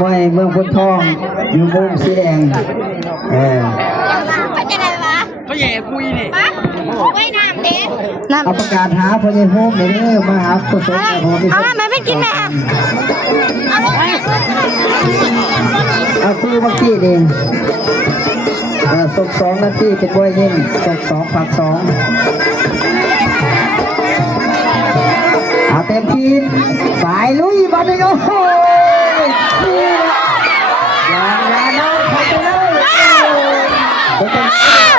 มวยเมืองพุทธทองอยู่มุมสีแดงเขาจะได้ปะเขาแย่ปุยนี่ไม่น้ำเด็ดเอาประกาศหาพญโฮมเด้อมาหาผู้สนใจเอาไม่ไปกินแม่เอาคือเมื่อกี้เองส่ง2 นาทีเป็นบวยยิงส่ง2 ผัก 2เอาเต็มทีสายลุยบอลเลยโอ้โหอย่าน้องเข้าไปเลยเป็นของ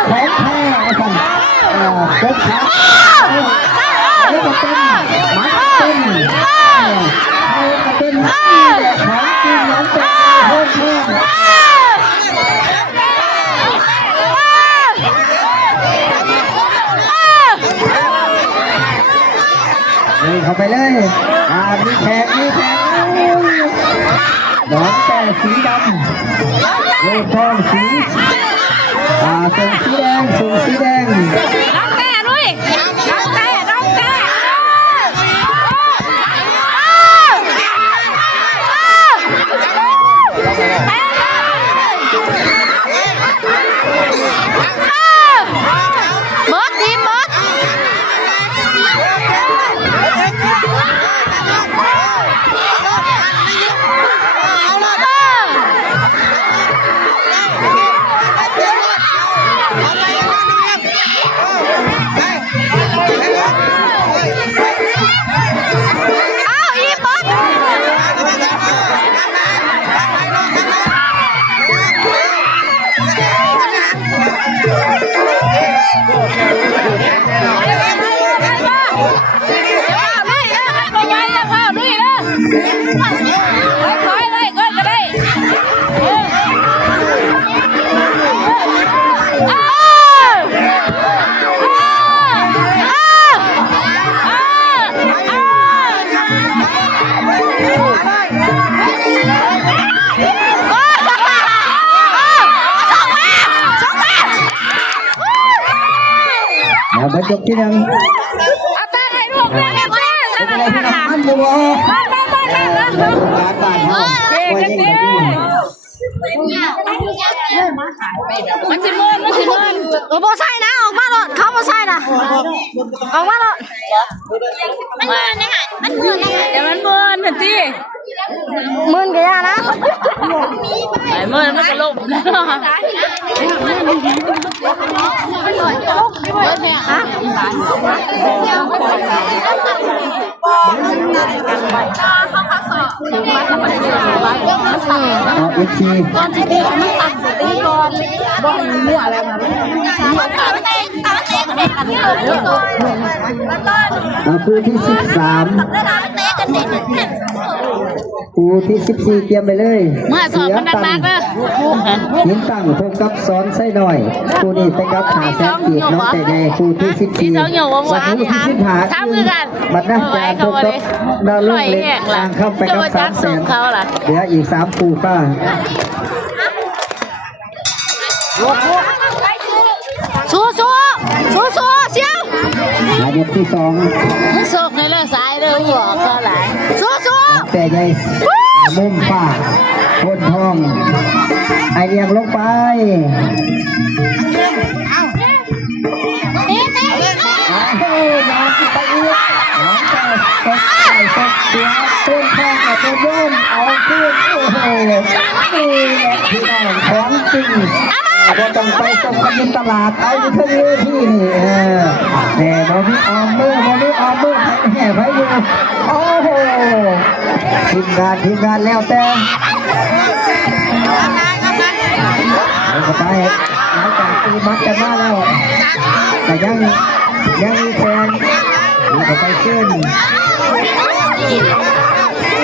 แท้ไอ้สันเป็นขาแล้วก็เป็นมัดเป็นเอาเป็นของจริงน้องเป็นโคตรแท้เข้าไปเลยมีแขกดอกแต่สีดำโลทองสีส่งสีแดงส่งสีแดงน้องแต่ด้วยน้องแต่มดดีมดบรรจบที่นั่งเอาตาให้ลูกแม่แม่เป็นอะไรที่นั่งมันอยู่การบ้านห้องไว้ยิงกันมันสิเมินบ่ใช่นะออกมาเลยเขาบ่ใช่นะออกมาเลยมันเมินนะฮะมันเมินเดี๋ยวมันเมินสิเมินกันยานะไอ้เมินมันก็ลบแล้วอีกทีตอนที่ตีมันตัดตีก่อนบ่อนมั่วอะไรมาคู่ที่13คู่ที่14เตรียมไปเลยเมื่อสอบมันหนักๆเลยหินตั้งพบกับซ้อนไส้หน่อยคู่นี้ไปกับขาแซกกีดน้องแต่ใหญ่คู่ที่14วันคู่ที่15บัตรหน้าจานพบกับดาวลุ่งเล็กทางเข้าไปกับ300,000เหลืออีก3คู่ป้าสู้เชียวเด็กที่2มึงโศกในเรื่องสายเรื่องหัวก็หลายสู้แต่ใหญ่มุมป้าคนทองไอเรียงลงไปต้นข้างกับต้นร่มเอาขึ้นโอ้โหนี่แหละพี่น้องของจริงก็ต้องไปส่งกันในตลาดเอาไปที่นี่แหน่บอมี่ออมเมอร์แห่ไปอยู่โอ้โหทีมงานแล้วแต่ก็ไปหลังจากตีมัดกันมาแล้วแต่ยังมีแฟนก็ไปขึ้น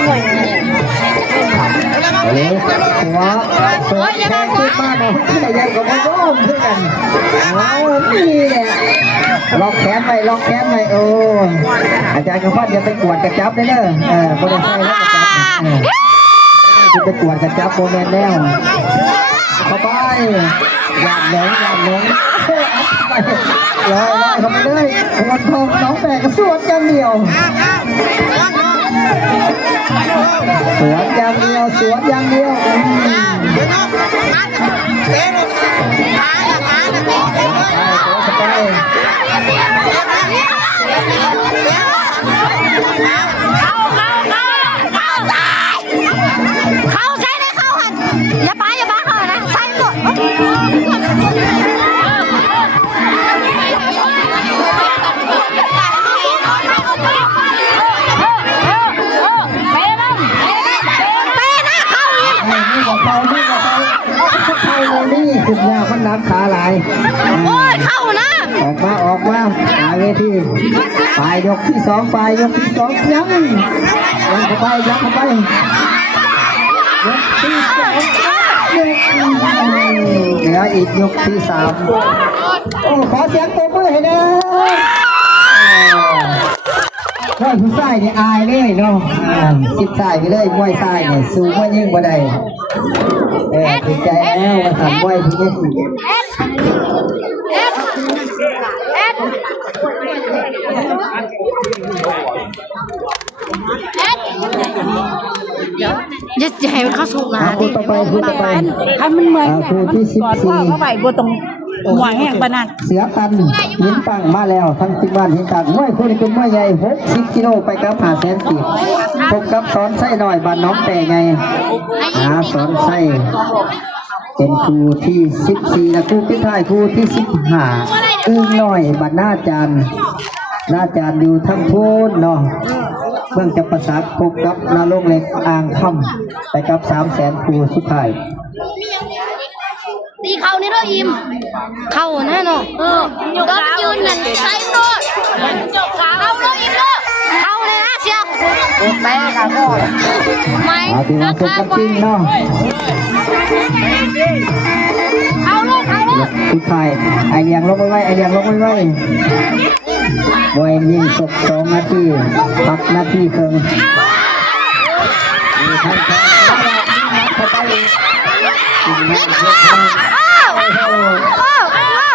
เลยหัวสวยแทงขึ้นมาหน่อยแต่ยังก็ไม่ร่มเพื่อนนี่แหละล็อกแขนไปโอ้อาจารย์กระพันอย่าไปกวดกระจับเลยเนอะโปรไฟล์แล้วกระจับจะไปกวดกระจับโปรแมนแล้วเข้าไปหยาดหลงลอยเข้าไปเลยคนทองน้องแบกกระสวดกันเดียว สวนอย่างเดียวสวนอย่างเดียวเข้าใส่ได้เข้าหันอย่าป้าเข้านะใส่หมดนี่ขึ้นยามันนับขาหลาย โอ้ยเข้านะ ออกมาหาเวทีปลายยกที่สองปลายยกที่สองยังเข้าไปยังเข้าไปยกที่สองเหลืออีกยกที่สามโอ้ขอเสียงปรบมือให้นะมวยผู้ชายเนี่ยอายเลยเนาะสิบชายไปเลยมวยชายเนี่ยสู้มวยยิ่งกว่าใดติดใจแล้วมาสั่งมวยผู้ยิ่งอย่าให้มันเข้าสูงนะ คู่ต่อไปคู่ต่อไป ให้มันเหมือน คู่ที่14 เข้าไปบัวตรงหัวแห้งปานนั้น เสือตันหินตั้งมาแล้วทั้ง10 บ้านหินตั้งมวยคู่นี้เป็นมวยใหญ่60 กิโลไปกับ500,000 ปีพบกับสอนไส้หน่อยบ้านน้องแต่ไงสอนไส้เป็นคู่ที่14และคู่พิท้ายคู่ที่15อึ้งหน่อยบ้านหน้าจานอยู่ทั้งพูนเนาะเบื้องจะประสาทพบกับนาลงเล็กอ่างค่ำไปกับ300,000 คู่สุดท้าย ตีเข่านี่เราอิ่มเข่าแน่นอนก็ยืนนั่นใส่โดดเข่าเราอิ่มเลยเข่าเลยนะเชียวแม่ค่ะพ่อไม่ ที่มาสุดกันจริงเนาะ เข่าลูกสุดท้ายไอเลี้ยงลงไว้บอยยิงศก2 นาทีพักนาทีครึ่งมีท่านเข้าไปเ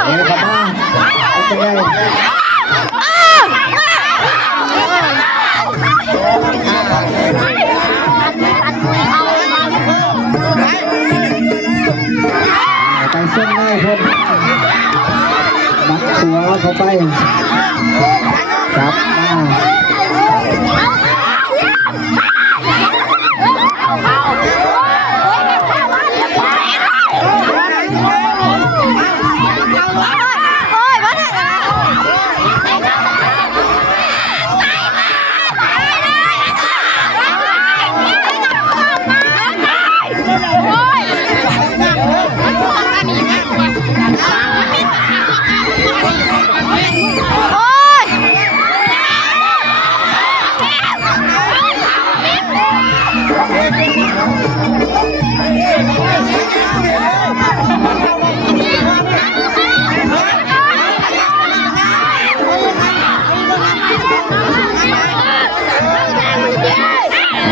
ดี๋ยวครับเอาไปเลยไปเส้นได้ครับบักตัวเข้าไปจับมา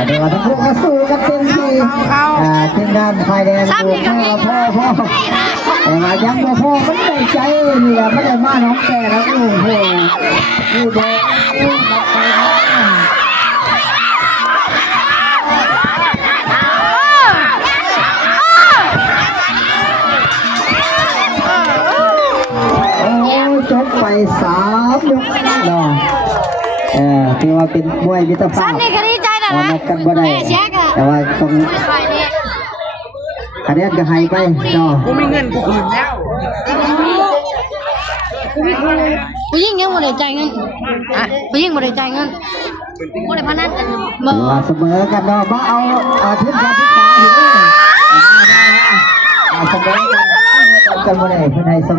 เดี๋ยวทั้งคู่มาสู้กันเต็มที่ทีมงานไฟแดงตัวพ่อแต่มายังพ่อมันได้ใจนี่แหละไม่ได้มาน้องแก่แล้วโอ้โหนี่แดงจบไป3 ยกเนาะที่ว่าเป็นมวยมิตรภาพนัดกันบ่ได้แต่ว่าต้องคะแนนก็ให้ไปเนาะ กูมีเงินกูคืนแล้ว ผู้หญิงยังไม่ได้จ่ายเงินผู้หญิงไม่ได้จ่ายเงินไม่ได้พนันกันว่าเสมอกันเนาะมาเอาทีมการศึกษาอยู่เสมอกันบ่ได้เพื่อนให้